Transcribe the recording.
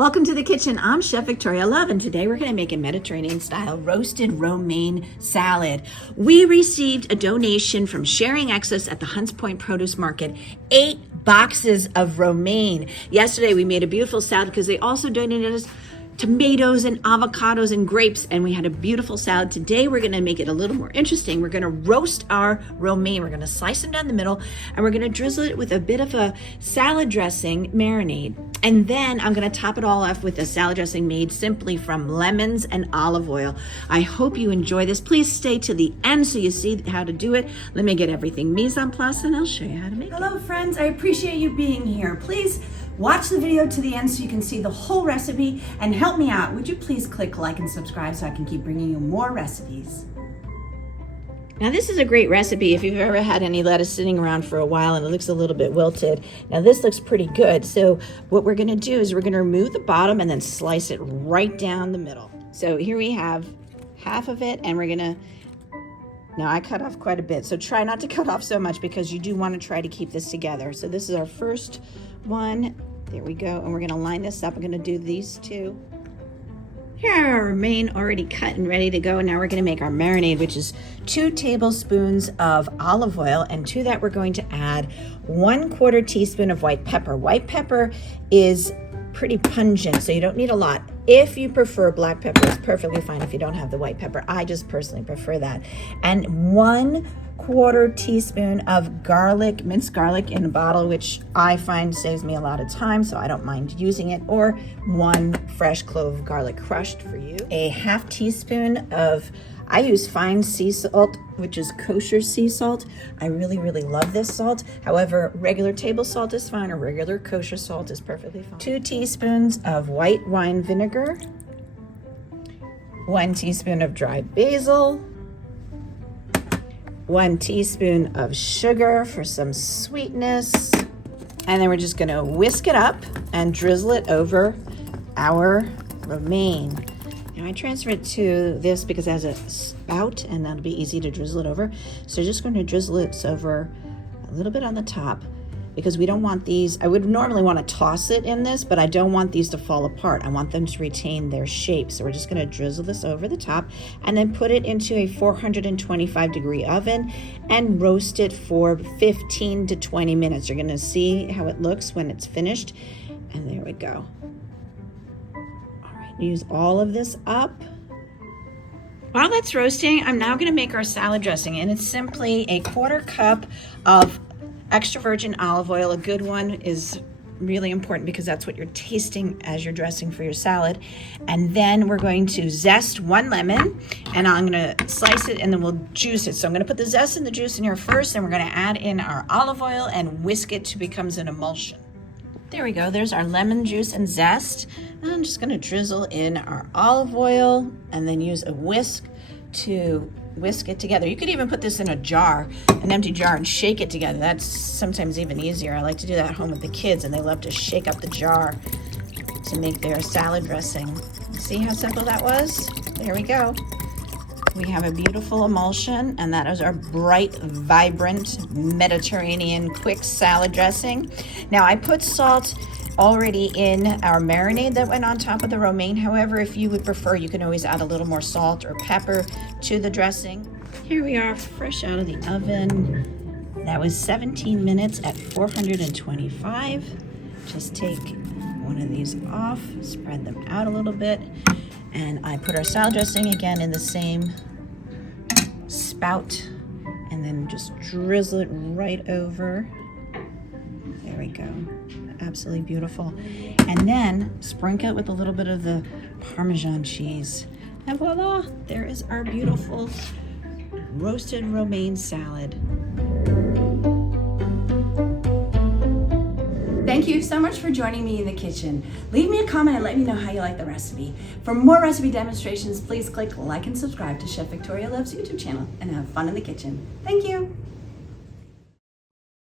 Welcome to the kitchen. I'm Chef Victoria Love, and today we're going to make a Mediterranean style roasted romaine salad. We received a donation from Sharing Access at the Hunts Point Produce Market, 8 boxes of romaine. Yesterday we made a beautiful salad because they also donated us tomatoes and avocados and grapes, and we had a beautiful salad. Today we're going to make it a little more interesting. We're going to roast our romaine. We're going to slice them down the middle, and we're going to drizzle it with a bit of a salad dressing marinade. And then I'm going to top it all off with a salad dressing made simply from lemons and olive oil. I hope you enjoy this. Please stay to the end so you see how to do it. Let me get everything mise en place and I'll show you how to make it. Hello friends, I appreciate you being here. Please watch the video to the end so you can see the whole recipe, and help me out. Would you please click like and subscribe so I can keep bringing you more recipes? Now this is a great recipe if you've ever had any lettuce sitting around for a while and it looks a little bit wilted. Now this looks pretty good. So what we're gonna do is we're gonna remove the bottom and then slice it right down the middle. So here we have half of it, and we're gonna, now I cut off quite a bit, so try not to cut off so much because you do wanna try to keep this together. So this is our first one. There we go, and we're gonna line this up. I'm gonna do these two. Here are our romaine already cut and ready to go. Now we're gonna make our marinade, which is 2 tablespoons of olive oil, and to that we're going to add 1/4 teaspoon of white pepper. White pepper is pretty pungent, so you don't need a lot. If you prefer black pepper, it's perfectly fine if you don't have the white pepper. I just personally prefer that. And 1/4 teaspoon of garlic, minced garlic in a bottle, which I find saves me a lot of time, so I don't mind using it, or 1 fresh clove of garlic crushed for you. A 1/2 teaspoon of, I use fine sea salt, which is kosher sea salt. I really love this salt. However, regular table salt is fine, or regular kosher salt is perfectly fine. 2 teaspoons of white wine vinegar, 1 teaspoon of dried basil, 1 teaspoon of sugar for some sweetness, and then we're just gonna whisk it up and drizzle it over our romaine. Now I transfer it to this because it has a spout and that'll be easy to drizzle it over. So just going to drizzle it over a little bit on the top because we don't want these, I would normally want to toss it in this, but I don't want these to fall apart. I want them to retain their shape. So we're just going to drizzle this over the top and then put it into a 425-degree oven and roast it for 15 to 20 minutes. You're going to see how it looks when it's finished. And there we go. Use all of this up. While that's roasting, I'm now going to make our salad dressing, and it's simply a 1/4 cup of extra virgin olive oil. A good one is really important because that's what you're tasting as you're dressing for your salad. And then we're going to zest 1 lemon, and I'm going to slice it and then we'll juice it. So I'm going to put the zest and the juice in here first, and we're going to add in our olive oil and whisk it to becomes an emulsion. There we go, there's our lemon juice and zest. And I'm just gonna drizzle in our olive oil and then use a whisk to whisk it together. You could even put this in a jar, an empty jar, and shake it together. That's sometimes even easier. I like to do that at home with the kids, and they love to shake up the jar to make their salad dressing. See how simple that was? There we go. We have a beautiful emulsion, and that is our bright, vibrant Mediterranean quick salad dressing. Now I put salt already in our marinade that went on top of the romaine. However, if you would prefer, you can always add a little more salt or pepper to the dressing. Here we are, fresh out of the oven. That was 17 minutes at 425. Just take one of these off, spread them out a little bit. And I put our salad dressing again in the same spout and then just drizzle it right over. There we go. Absolutely beautiful. And then sprinkle it with a little bit of the Parmesan cheese. And voila, there is our beautiful roasted romaine salad. Thank you so much for joining me in the kitchen. Leave me a comment and let me know how you like the recipe. For more recipe demonstrations, please click like and subscribe to Chef Victoria Love's YouTube channel and have fun in the kitchen. Thank you.